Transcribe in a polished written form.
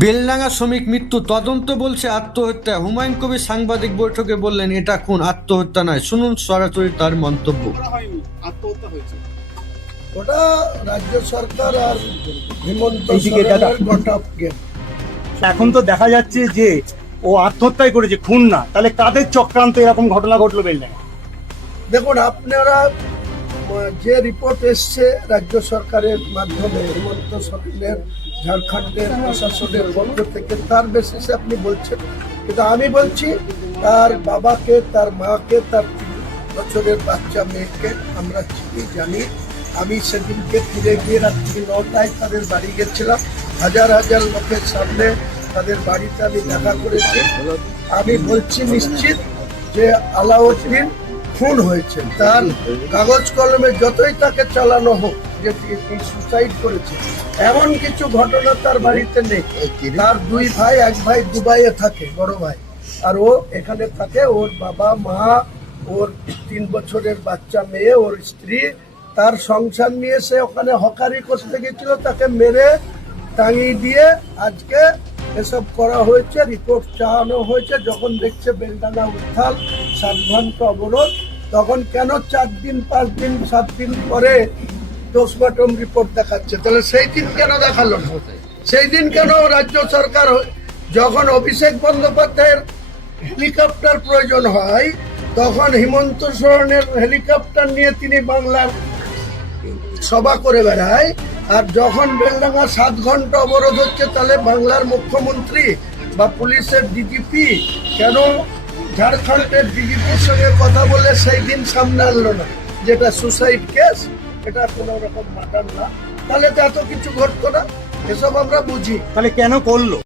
বেলডাঙ্গা শ্রমিক মৃত্যু তদন্ত বলছে আত্মহত্যা। হুমায়ুন কবির সাংবাদিক বৈঠকে বললেন এটা খুন, আত্মহত্যা নয়। শুনুন সরাসরি তার মন্তব্য। আত্মহত্যা হয়েছে ওটা রাজ্য সরকার আর হিমন্ত সরেনের গঠক গেম। এখন তো দেখা যাচ্ছে যে ও আত্মহত্যাই করেছে, খুন না। তাহলে কাদের চক্রান্ত এরকম ঘটনা ঘটলো বেলডাঙ্গা? দেখুন, আপনারা যে রিপোর্ট এসছে রাজ্য সরকারের মাধ্যমে হিমন্ত সরেনের ঝাড়খণ্ডের প্রশাসনের পক্ষ থেকে, তার বেসিসে আপনি বলছেন। কিন্তু আমি বলছি তার বাবাকে, তার মাকে, তার 3 বছরের বাচ্চা মেয়েকে আমরা চিনি, জানি। আমি সেদিনকে ফিরে গিয়ে রাত্রি 9টায় তাদের বাড়ি গেছিলাম। হাজার হাজার লোকের সামনে তাদের বাড়িতে আমি দেখা করেছি। আমি বলছি নিশ্চিত যে আলাউদ্দিন খুন হয়েছে। তার কাগজ কলমে যতই তাকে চালানো হোক যে সুসাইড করেছে, এমন কিছু ঘটনা তার বাড়িতে নেই। তার 2 ভাই, এক ভাই দুবাইয়ে থাকে, বড় ভাই, আর ও এখানে থাকে। ওর বাবা মা, ওর 3 বছরের বাচ্চা মেয়ে, ওর স্ত্রী, তার সংসার নিয়ে সে ওখানে হকারি করতে গেছিল। তাকে মেরে টাঙিয়ে দিয়ে আজকে এসব করা হয়েছে, রিপোর্ট চাওয়ানো হয়েছে। যখন দেখছে বেলডাঙ্গা উত্থাল, 7 ঘন্টা অবরোধ, তখন কেন 4 দিন 5 দিন 7 দিন পরে পোস্টমর্টম রিপোর্ট দেখাচ্ছে? তাহলে সেই দিন কেন দেখালো না? সেই দিন কেন রাজ্য সরকার, যখন অভিষেক বন্দ্যোপাধ্যায়ের হেলিকপ্টার প্রয়োজন হয় তখন হিমন্ত সোরেনের হেলিকপ্টার নিয়ে তিনি বাংলার সভা করে বেড়ায়, আর যখন বেলডাঙ্গা 7 ঘন্টা অবরোধ হচ্ছে, তাহলে বাংলার মুখ্যমন্ত্রী বা পুলিশের ডিজিপি কেন ঝাড়খণ্ডের ডিজিপির সঙ্গে কথা বলে সেই দিন সামনে আনলো না যেটা সুসাইড কেস, এটা কোনো রকম মাটার না? তাহলে তো এত কিছু ঘটতো না। এসব আমরা বুঝি। তাহলে কেন করলো?